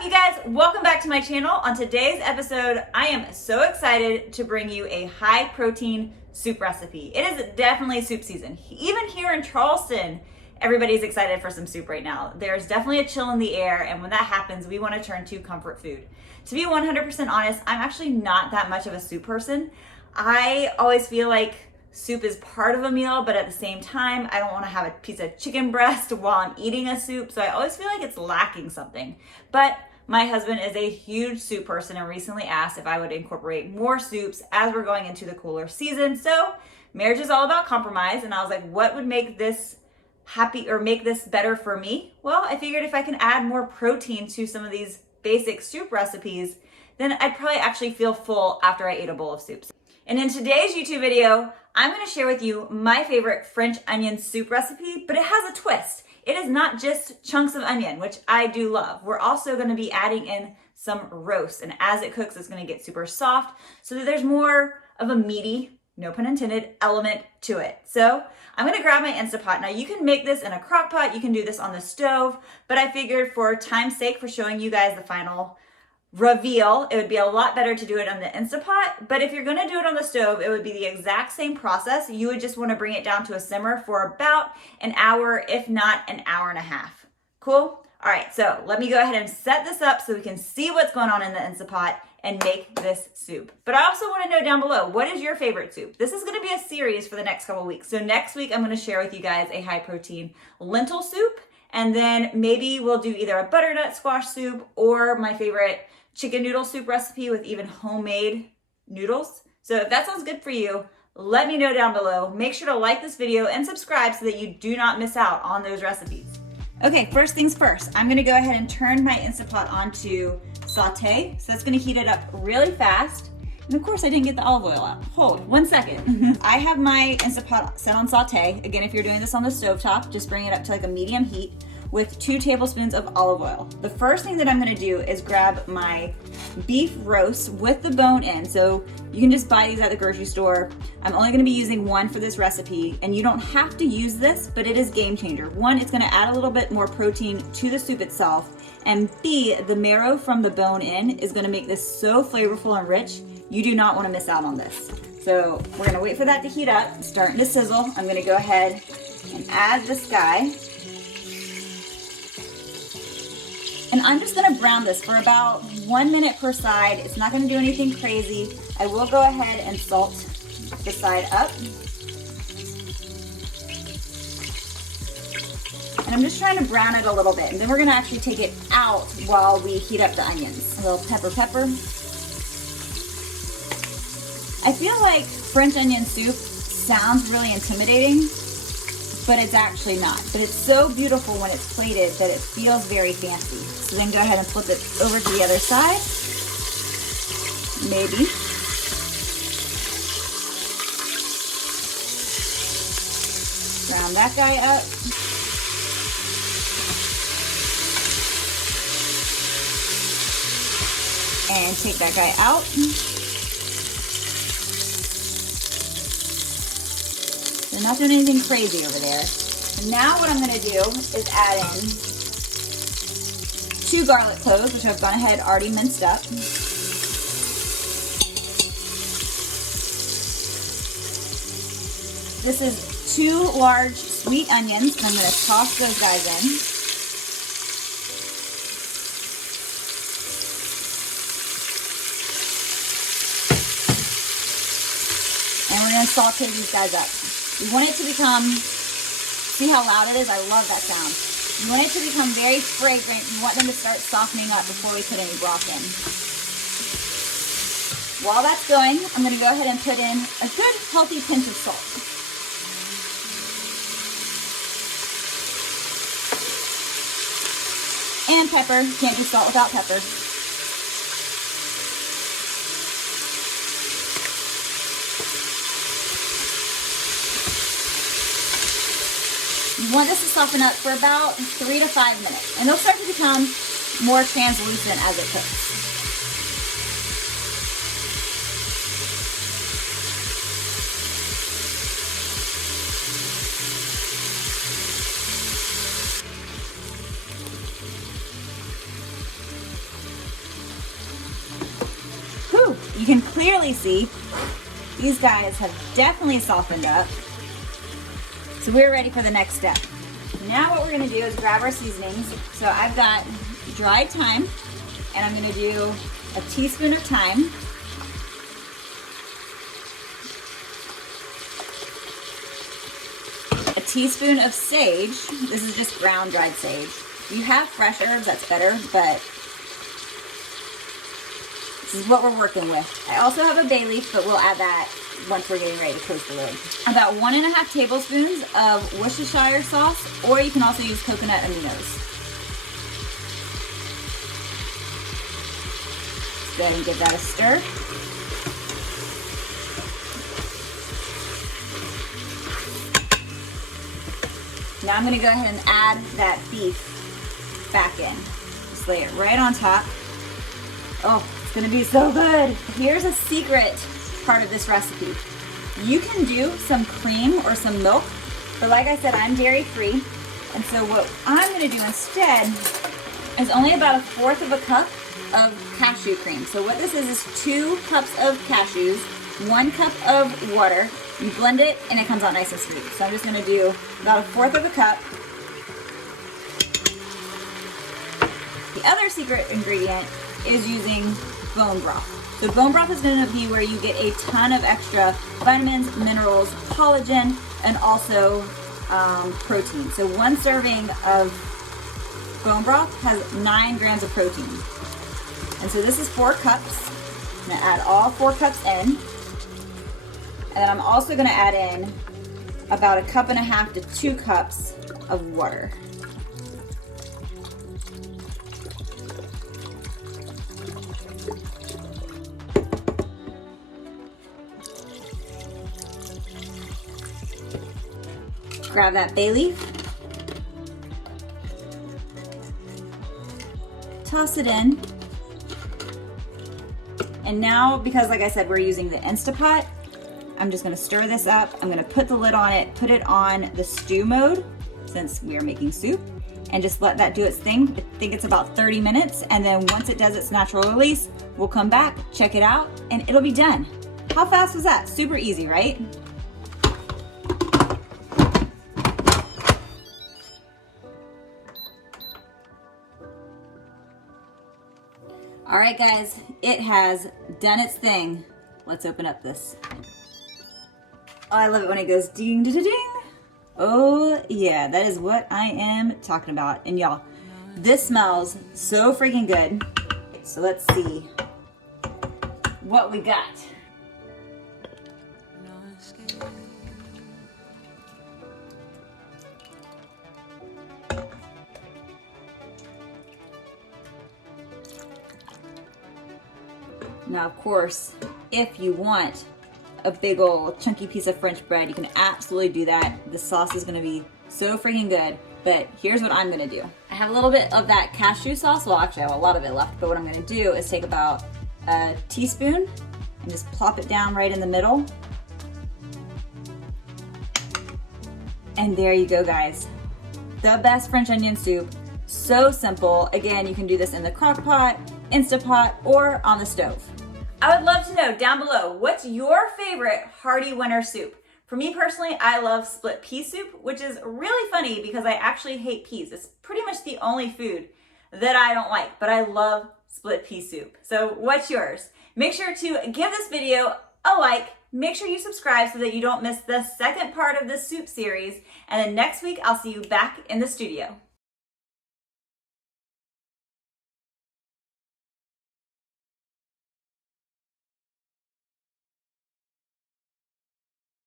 up, you guys? Welcome back to my channel. On today's episode, I am so excited to bring you a high protein soup recipe. It is definitely soup season. Even here in Charleston, everybody's excited for some soup right now. There's definitely a chill in the air, and when that happens, we want to turn to comfort food. To be 100% honest, I'm actually not that much of a soup person. I always feel like soup is part of a meal, but at the same time, I don't want to have a piece of chicken breast while I'm eating a soup, so I always feel like it's lacking something. But my husband is a huge soup person and recently asked if I would incorporate more soups as we're going into the cooler season. So marriage is all about compromise, and I was like, what would make this happy or make this better for me? Well, I figured if I can add more protein to some of these basic soup recipes, then I'd probably actually feel full after I ate a bowl of soups. And in today's YouTube video, I'm going to share with you my favorite French onion soup recipe, but it has a twist. It is not just chunks of onion, which I do love. We're also going to be adding in some roast, and as it cooks, it's going to get super soft so that there's more of a meaty, no pun intended, element to it. So I'm going to grab my Instant Pot. Now you can make this in a crock pot, you can do this on the stove, but I figured for time's sake, for showing you guys the final reveal, it would be a lot better to do it on the Instant Pot. But if you're going to do it on the stove, it would be the exact same process. You would just want to bring it down to a simmer for about an hour, if not an hour and a half. Cool? All right, so let me go ahead and set this up so we can see what's going on in the Instant Pot and make this soup. But I also want to know down below, what is your favorite soup? This is going to be a series for the next couple weeks. So next week, I'm going to share with you guys a high protein lentil soup. And then maybe we'll do either a butternut squash soup or my favorite chicken noodle soup recipe with even homemade noodles. So if that sounds good for you, let me know down below. Make sure to like this video and subscribe so that you do not miss out on those recipes. Okay, first things first, I'm gonna go ahead and turn my Instant Pot onto saute. So that's gonna heat it up really fast. And of course I didn't get the olive oil out. Hold, 1 second. I have my Instant Pot set on saute. Again, if you're doing this on the stovetop, just bring it up to like a medium heat with 2 tablespoons of olive oil. The first thing that I'm gonna do is grab my beef roast with the bone in. So you can just buy these at the grocery store. I'm only gonna be using one for this recipe, and you don't have to use this, but it is game changer. One, it's gonna add a little bit more protein to the soup itself, and B, the marrow from the bone in is gonna make this so flavorful and rich. You do not wanna miss out on this. So we're gonna wait for that to heat up. It's starting to sizzle. I'm gonna go ahead and add this guy. And I'm just gonna brown this for about 1 minute per side. It's not gonna do anything crazy. I will go ahead and salt the side up. And I'm just trying to brown it a little bit. And then we're gonna actually take it out while we heat up the onions. A little pepper. I feel like French onion soup sounds really intimidating, but it's actually not. But it's so beautiful when it's plated that it feels very fancy. So then go ahead and flip it over to the other side. Maybe. Brown that guy up. And take that guy out. They're not doing anything crazy over there. And now what I'm gonna do is add in 2 garlic cloves, which I've gone ahead already minced up. This is 2 large sweet onions, and I'm gonna toss those guys in. And we're gonna saute these guys up. You want it to become, see how loud it is? I love that sound. You want it to become very fragrant. You want them to start softening up before we put any broth in. While that's going, I'm gonna go ahead and put in a good healthy pinch of salt. And pepper. Can't do salt without pepper. You want this to soften up for about 3 to 5 minutes, and they'll start to become more translucent as it cooks. You can clearly see these guys have definitely softened up. So we're ready for the next step. Now what we're gonna do is grab our seasonings. So I've got dried thyme, and I'm gonna do a teaspoon of thyme, a teaspoon of sage. This is just ground dried sage. If you have fresh herbs, that's better, but this is what we're working with. I also have a bay leaf, but we'll add that once we're getting ready to close the lid. About 1.5 tablespoons of Worcestershire sauce, or you can also use coconut aminos. Let's go ahead and give that a stir. Now I'm gonna go ahead and add that beef back in. Just lay it right on top. Oh, it's gonna be so good. Here's a secret part of this recipe. You can do some cream or some milk, but like I said, I'm dairy free. And so what I'm gonna do instead is only about 1/4 of a cup of cashew cream. So what this is 2 cups of cashews, 1 cup of water. You blend it and it comes out nice and sweet. So I'm just gonna do about 1/4 of a cup. The other secret ingredient is using bone broth. So bone broth is going to be where you get a ton of extra vitamins, minerals, collagen, and also protein. So 1 serving of bone broth has 9 grams of protein. And so this is 4 cups. I'm going to add all 4 cups in. And then I'm also going to add in about 1.5 cups to 2 cups of water. Grab that bay leaf, toss it in, and now, because like I said, we're using the Instapot, I'm just gonna stir this up. I'm gonna put the lid on it, put it on the stew mode, since we are making soup, and just let that do its thing. I think it's about 30 minutes, and then once it does its natural release, we'll come back, check it out, and it'll be done. How fast was that? Super easy, right? All right, guys, it has done its thing. Let's open up this. Oh, I love it when it goes ding, ding, ding. Oh yeah, that is what I am talking about. And y'all, this smells so freaking good. So let's see what we got. Now, of course, if you want a big old chunky piece of French bread, you can absolutely do that. The sauce is gonna be so freaking good, but here's what I'm gonna do. I have a little bit of that cashew sauce. Well, actually I have a lot of it left, but what I'm gonna do is take about a teaspoon and just plop it down right in the middle. And there you go, guys. The best French onion soup. So simple. Again, you can do this in the crock pot, Instapot, or on the stove. I would love to know down below, what's your favorite hearty winter soup? For me personally, I love split pea soup, which is really funny because I actually hate peas. It's pretty much the only food that I don't like, but I love split pea soup. So what's yours? Make sure to give this video a like, make sure you subscribe so that you don't miss the second part of this soup series, and then next week I'll see you back in the studio.